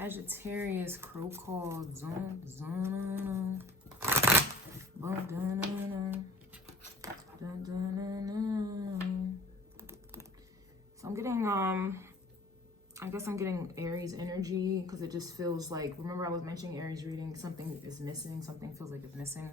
Sagittarius, crow call, zone, zone, so I'm getting, I guess I'm getting Aries energy because it just feels like, remember I was mentioning Aries reading, something is missing, something feels like it's missing.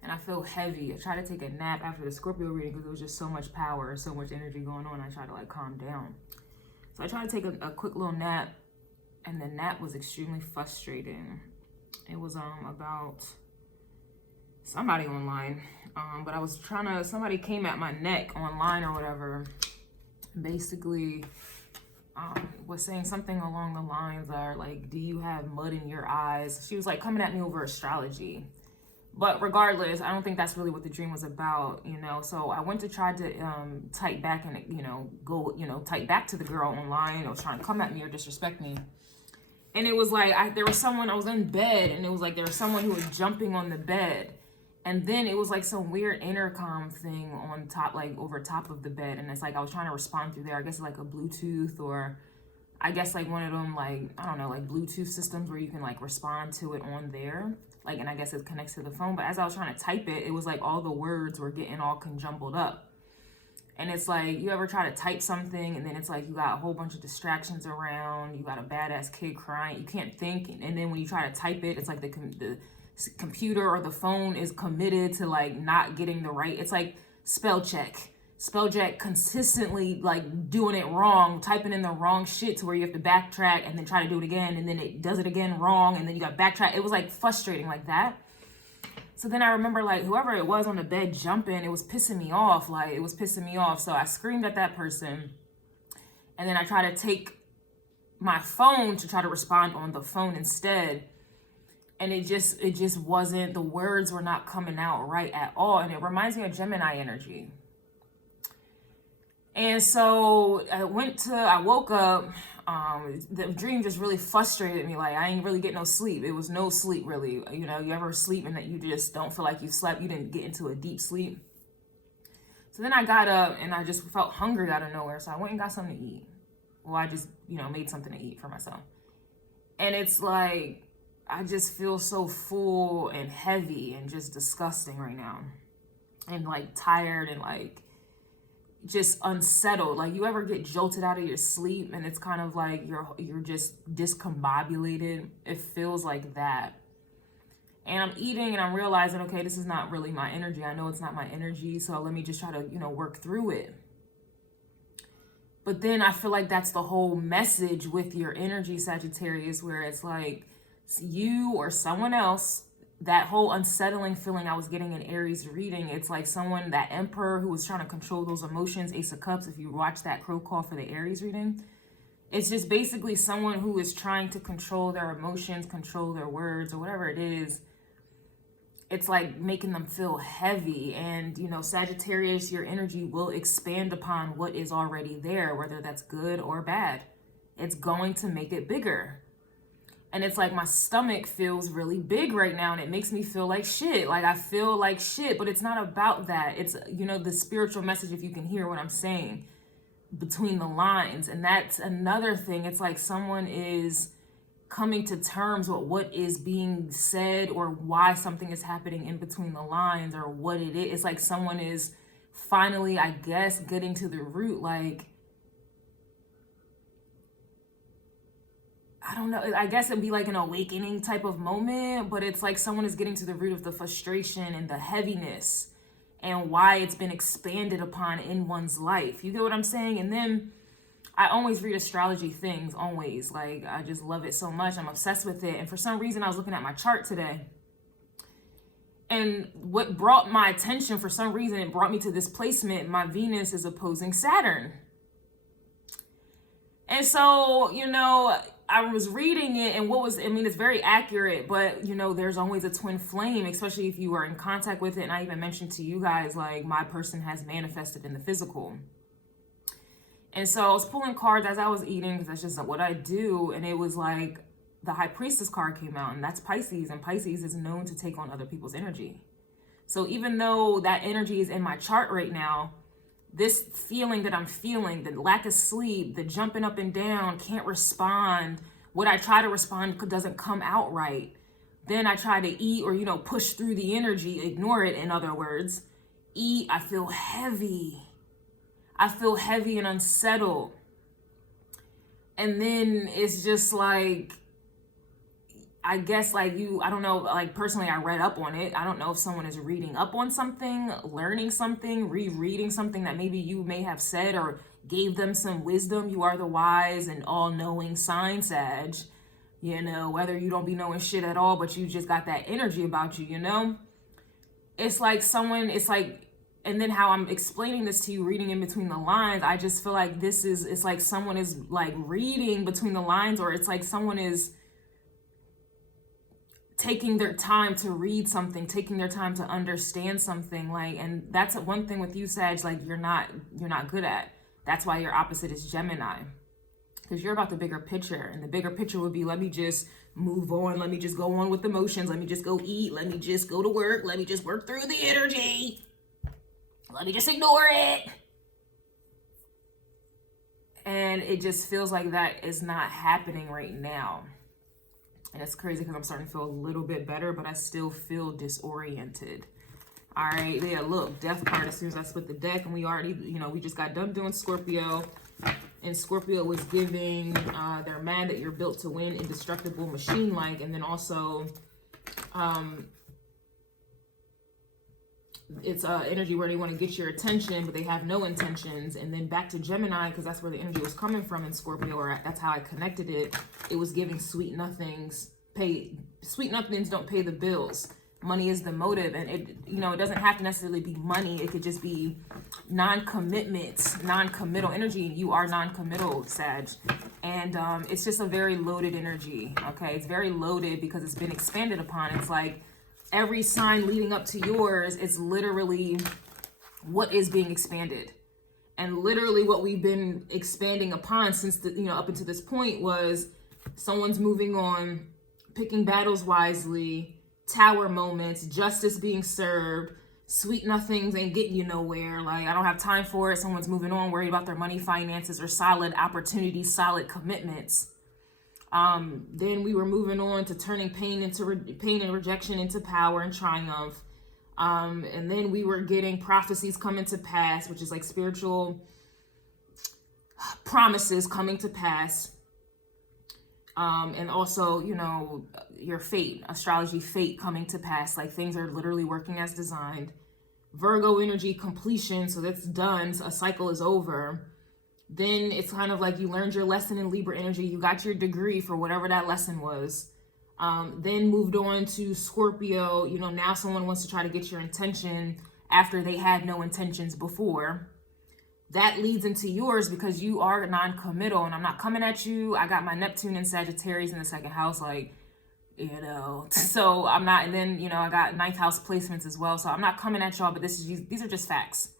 And I feel heavy. I tried to take a nap after the Scorpio reading because there was just so much power, so much energy going on. I tried to like calm down. So I tried to take a quick little nap, and the nap was extremely frustrating. It was about somebody online, but I was trying to, somebody came at my neck online or whatever, basically was saying something along the lines are like, do you have mud in your eyes? She was like coming at me over astrology. But regardless, I don't think that's really what the dream was about, you know. So I went to try to type back and, you know, type back to the girl online or trying to come at me or disrespect me. And it was like, there was someone, I was in bed, and it was like there was someone who was jumping on the bed. And then it was like some weird intercom thing on top, like over top of the bed. And it's like I was trying to respond through there. I guess it's like a Bluetooth, or I guess like one of them, like, I don't know, like Bluetooth systems where you can like respond to it on there. Like, and I guess it connects to the phone. But as I was trying to type it, it was like all the words were getting all conjumbled up. And it's like, you ever try to type something and then it's like you got a whole bunch of distractions around, you got a badass kid crying, you can't think. And then when you try to type it, it's like the computer or the phone is committed to like not getting the right, it's like spell check consistently like doing it wrong, typing in the wrong shit to where you have to backtrack and then try to do it again, and then it does it again wrong, and then you got backtrack. It was like frustrating like that. So then I remember like whoever it was on the bed jumping, it was pissing me off. Like it was pissing me off. So I screamed at that person, and then I tried to take my phone to try to respond on the phone instead. And it just wasn't, the words were not coming out right at all. And it reminds me of Gemini energy. And so I woke up, the dream just really frustrated me. Like I ain't really get no sleep. It was no sleep really. You know, you ever sleep and that you just don't feel like you slept, you didn't get into a deep sleep. So then I got up and I just felt hungry out of nowhere. So I went and got something to eat. Well, I just, made something to eat for myself. And it's like, I just feel so full and heavy and just disgusting right now. And like tired and like just unsettled. Like you ever get jolted out of your sleep and it's kind of like you're just discombobulated. It feels like that. And I'm eating and I'm realizing, okay, this is not really my energy. I know it's not my energy. So let me just try to, work through it. But then I feel like that's the whole message with your energy, Sagittarius, where it's like, you or someone else, that whole unsettling feeling I was getting in Aries reading, it's like someone, that emperor who was trying to control those emotions, Ace of Cups, if you watch that crow call for the Aries reading, it's just basically someone who is trying to control their emotions, control their words, or whatever it is. It's like making them feel heavy. And, Sagittarius, your energy will expand upon what is already there, whether that's good or bad. It's going to make it bigger. And it's like my stomach feels really big right now and it makes me feel like shit. Like I feel like shit, but it's not about that. It's, the spiritual message, if you can hear what I'm saying between the lines. And that's another thing. It's like someone is coming to terms with what is being said or why something is happening in between the lines or what it is. It's like someone is finally, I guess, getting to the root. Like, I don't know, I guess it'd be like an awakening type of moment, but it's like someone is getting to the root of the frustration and the heaviness and why it's been expanded upon in one's life. You get what I'm saying? And then I always read astrology things, always. Like, I just love it so much. I'm obsessed with it. And for some reason, I was looking at my chart today. And what brought my attention, for some reason, it brought me to this placement. My Venus is opposing Saturn. And so, I was reading it and it's very accurate, but there's always a twin flame, especially if you are in contact with it. And I even mentioned to you guys, like, my person has manifested in the physical. And so I was pulling cards as I was eating, because that's just what I do. And it was like the High Priestess card came out, and that's Pisces. And Pisces is known to take on other people's energy. So even though that energy is in my chart right now, this feeling that I'm feeling, the lack of sleep, the jumping up and down, can't respond, What I try to respond doesn't come out right. Then I try to eat or, push through the energy, ignore it, in other words. Eat, I feel heavy. I feel heavy and unsettled. And then it's just like, I guess I don't know, personally, I read up on it. I don't know if someone is reading up on something, learning something, rereading something that maybe you may have said or gave them some wisdom. You are the wise and all-knowing sign, Sag. Whether you don't be knowing shit at all, but you just got that energy about you, It's like and then how I'm explaining this to you, reading in between the lines, I just feel like it's like someone is like reading between the lines, or it's like someone is taking their time to read something, taking their time to understand something, and that's one thing with you, Sag, you're not good at. That's why your opposite is Gemini, because you're about the bigger picture, and the bigger picture would be, let me just move on, let me just go on with emotions, let me just go eat, let me just go to work, let me just work through the energy, let me just ignore it. And it just feels like that is not happening right now. And it's crazy because I'm starting to feel a little bit better, but I still feel disoriented. All right, yeah, look, death card as soon as I split the deck, and we already, we just got done doing Scorpio. And Scorpio was giving, they're mad that you're built to win, indestructible, machine-like, and then also, it's energy where they want to get your attention, but they have no intentions. And then back to Gemini, because that's where the energy was coming from in Scorpio, or that's how I connected it. It was giving sweet nothings don't pay the bills. Money is the motive, and it doesn't have to necessarily be money. It could just be non-committal energy. You are non-committal, Sag, and it's just a very loaded energy. Okay, it's very loaded because it's been expanded upon. It's like every sign leading up to yours, it's literally what is being expanded. And literally what we've been expanding upon since up until this point was someone's moving on, picking battles wisely, tower moments, justice being served, sweet nothings ain't getting you nowhere. I don't have time for it. Someone's moving on, worried about their money, finances, or solid opportunities, solid commitments. Then we were moving on to turning pain and rejection into power and triumph. And then we were getting prophecies coming to pass, which is like spiritual promises coming to pass. And also, your fate, astrology fate coming to pass, things are literally working as designed. Virgo energy completion, so that's done, so a cycle is over. Then it's kind of like you learned your lesson in Libra energy, you got your degree for whatever that lesson was. Then moved on to Scorpio, now someone wants to try to get your attention after they had no intentions before. That leads into yours because you are non-committal, and I'm not coming at you. I got my Neptune and Sagittarius in the second house, so I'm not, and then, I got ninth house placements as well. So I'm not coming at y'all, but these are just facts.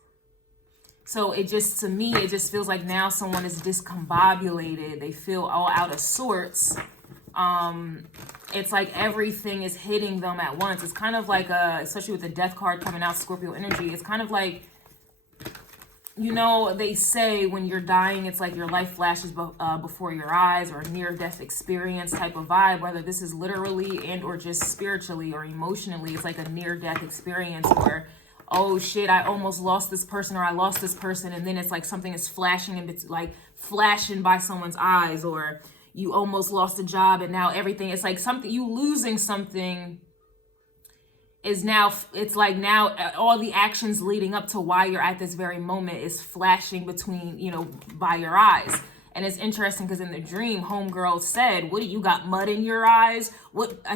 So to me, it just feels like now someone is discombobulated. They feel all out of sorts. It's like everything is hitting them at once. It's kind of like, especially with the death card coming out, Scorpio energy, it's kind of like, they say when you're dying, it's like your life flashes before your eyes, or a near-death experience type of vibe, whether this is literally and or just spiritually or emotionally. It's like a near-death experience where, oh shit, I almost lost this person, or I lost this person, and then it's like something is flashing, and it's like flashing by someone's eyes, or you almost lost a job, and now everything, it's like something, you losing something is now, it's like now all the actions leading up to why you're at this very moment is flashing between, by your eyes. And it's interesting because in the dream, homegirl said, what do you got, mud in your eyes?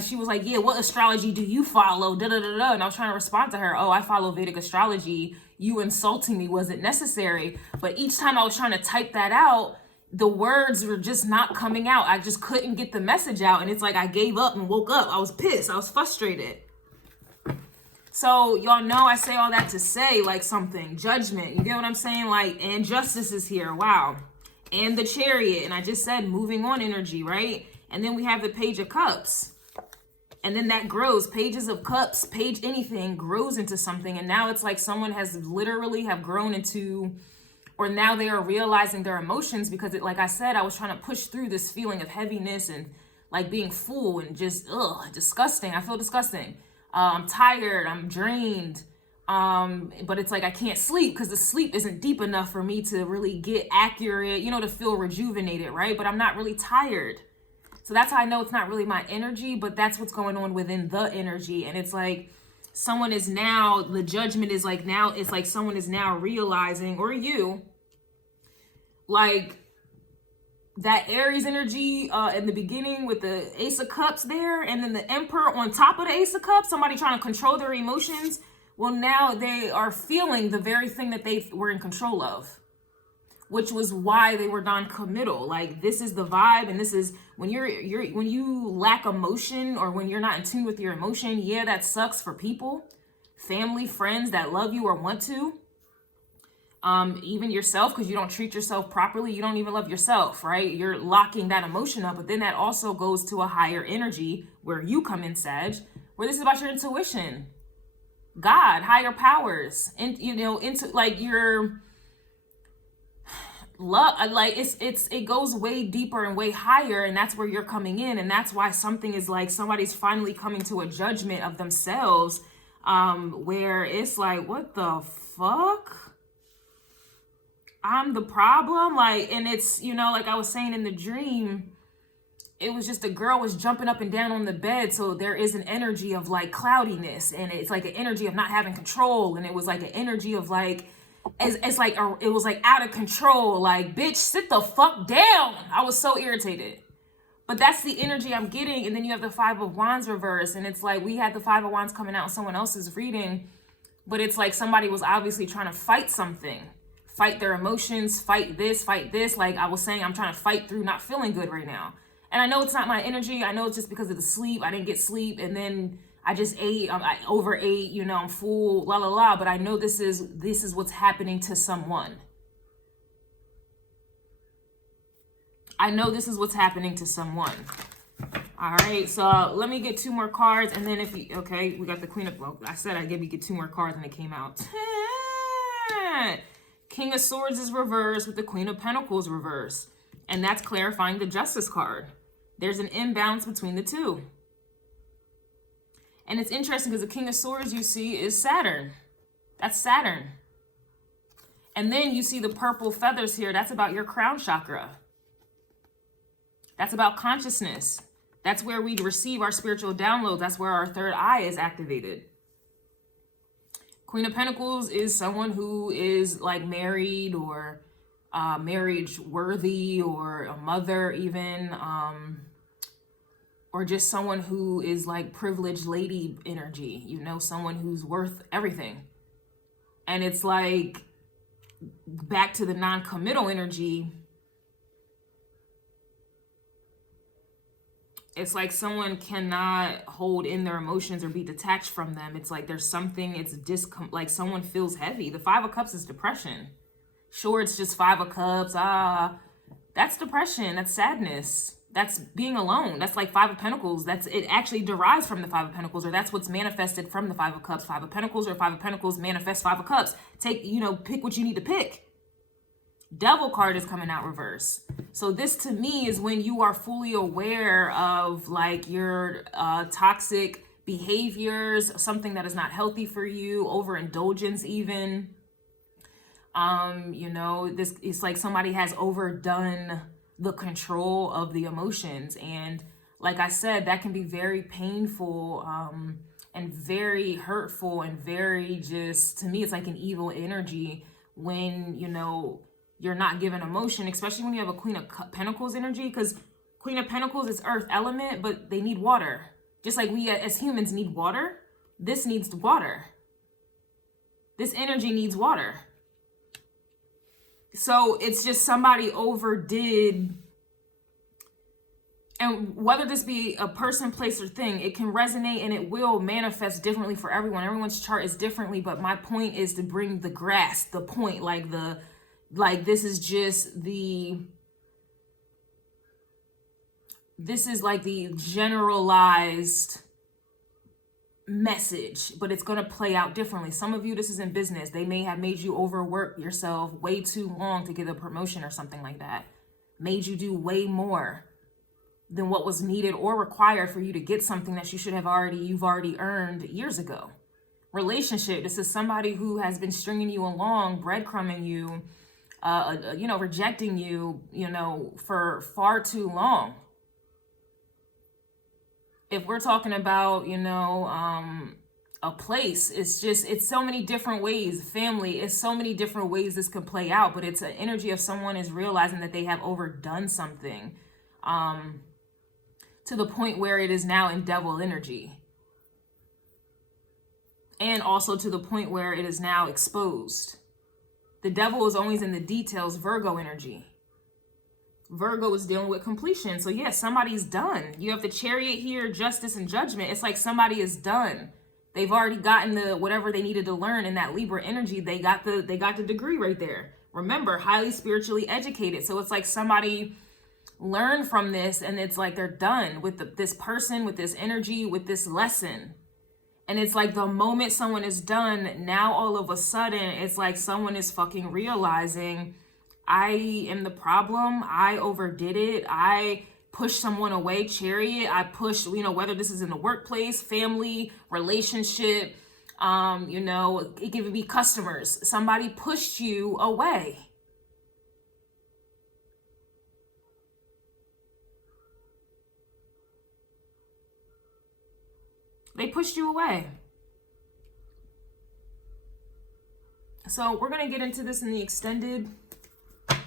She was like, yeah, what astrology do you follow? Da, da, da, da. And I was trying to respond to her, oh, I follow Vedic astrology. You insulting me wasn't necessary. But each time I was trying to type that out, the words were just not coming out. I just couldn't get the message out. And it's like I gave up and woke up. I was pissed. I was frustrated. So y'all know I say all that to say something, judgment, you get what I'm saying? And justice is here, wow. And the Chariot, and I just said moving on energy, right? And then we have the Page of Cups. And then that grows, Pages of Cups, anything grows into something. And now it's like someone has literally have grown into, or now they are realizing their emotions, because like I said, I was trying to push through this feeling of heaviness and like being full and just disgusting. I feel disgusting. I'm tired, I'm drained. But it's like I can't sleep because the sleep isn't deep enough for me to really get accurate, to feel rejuvenated, right? But I'm not really tired. So that's how I know it's not really my energy, but that's what's going on within the energy. And it's like someone is now, the judgment is like now, it's like someone is now realizing, or you, like that Aries energy in the beginning with the Ace of Cups there, and then the Emperor on top of the Ace of Cups, somebody trying to control their emotions. Well, now they are feeling the very thing that they were in control of, which was why they were non-committal. Like, this is the vibe, and this is when when you lack emotion, or when you're not in tune with your emotion. Yeah, that sucks for people, family, friends that love you or want to. Even yourself, because you don't treat yourself properly. You don't even love yourself, right? You're locking that emotion up. But then that also goes to a higher energy where you come in, Sag, where this is about your intuition, God, higher powers, and into like your love. Like it goes way deeper and way higher, and that's where you're coming in. And that's why something is like somebody's finally coming to a judgment of themselves, where it's like, what the fuck? I'm the problem. Like, and it's, like I was saying in the dream, it was just a girl was jumping up and down on the bed. So there is an energy of like cloudiness, and it's like an energy of not having control. And it was like an energy of like, it's like, it was like out of control. Like, bitch, sit the fuck down. I was so irritated. But that's the energy I'm getting. And then you have the Five of Wands reverse. And it's like, we had the Five of Wands coming out in someone else's reading, but it's like somebody was obviously trying to fight something. Fight their emotions, fight this. Like I was saying, I'm trying to fight through not feeling good right now. And I know it's not my energy. I know it's just because of the sleep. I didn't get sleep. And then I just ate. I overate, I'm full, la, la, la. But I know this is what's happening to someone. I know this is what's happening to someone. All right. So let me get 2 more cards. And then okay, we got the Queen of, well, I said I'd get 2 more cards and it came out. King of Swords is reversed with the Queen of Pentacles reversed. And that's clarifying the Justice card. There's an imbalance between the two. And it's interesting because the King of Swords you see is Saturn. That's Saturn. And then you see the purple feathers here. That's about your crown chakra. That's about consciousness. That's where we receive our spiritual downloads. That's where our third eye is activated. Queen of Pentacles is someone who is like married or marriage worthy, or a mother even, or just someone who is like privileged lady energy, someone who's worth everything. And it's like back to the non-committal energy. It's like someone cannot hold in their emotions or be detached from them. It's like there's something, like someone feels heavy. The Five of Cups is depression. Sure, it's just 5 of Cups. That's depression. That's sadness. That's being alone. That's like 5 of Pentacles. It actually derives from the 5 of Pentacles, or that's what's manifested from the 5 of Cups. 5 of Pentacles or 5 of Pentacles manifest 5 of Cups. Pick what you need to pick. Devil card is coming out reverse. So this to me is when you are fully aware of like your toxic behaviors, something that is not healthy for you, overindulgence even. This it's like somebody has overdone the control of the emotions. And like I said, that can be very painful and very hurtful and very just, to me, it's like an evil energy when, you're not given emotion, especially when you have a Queen of Pentacles energy, because Queen of Pentacles is earth element, but they need water. Just like we as humans need water, this needs water. This energy needs water. So it's just somebody overdid. And whether this be a person, place, or thing, it can resonate and it will manifest differently for everyone. Everyone's chart is differently, but my point is to bring the grasp, the point, this is like the generalized message, but it's going to play out differently. Some of you, this is in business. They may have made you overwork yourself way too long to get a promotion or something like that. Made you do way more than what was needed or required for you to get something that you should have you've already earned years ago. Relationship, this is somebody who has been stringing you along, breadcrumbing you, rejecting you, for far too long. If we're talking about, a place, it's so many different ways. Family, it's so many different ways this could play out, but it's an energy of someone is realizing that they have overdone something to the point where it is now in devil energy. And also to the point where it is now exposed. The devil is always in the details, Virgo energy. Virgo is dealing with completion. So yes, somebody's done. You have the Chariot here, justice and judgment. It's like somebody is done. They've already gotten the whatever they needed to learn in that Libra energy. They got the degree right there. Remember, highly spiritually educated. So it's like somebody learned from this, and it's like they're done with this person, with this energy, with this lesson. And it's like the moment someone is done, now all of a sudden, it's like someone is fucking realizing, I am the problem. I overdid it. I pushed someone away, Chariot. I pushed, whether this is in the workplace, family, relationship, it could be customers. Somebody pushed you away. They pushed you away. So we're going to get into this in the extended.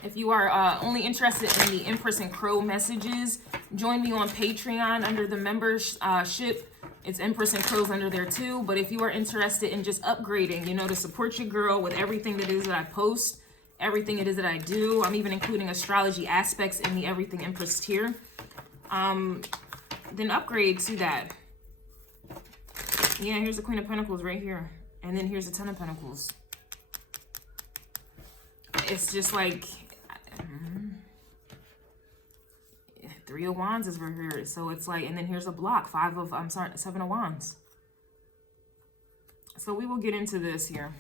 If you are only interested in the Empress and Crow messages, join me on Patreon under the membership. It's Empress and Crows under there too. But if you are interested in just upgrading, to support your girl with everything that is that I post, everything it is that I do, I'm even including astrology aspects in the Everything Empress tier, then upgrade to that. Yeah, here's the Queen of Pentacles right here. And then here's the Ten of Pentacles. It's just like, Three of Wands is right here. So it's like, and then here's a block. 7 of Wands. So we will get into this here.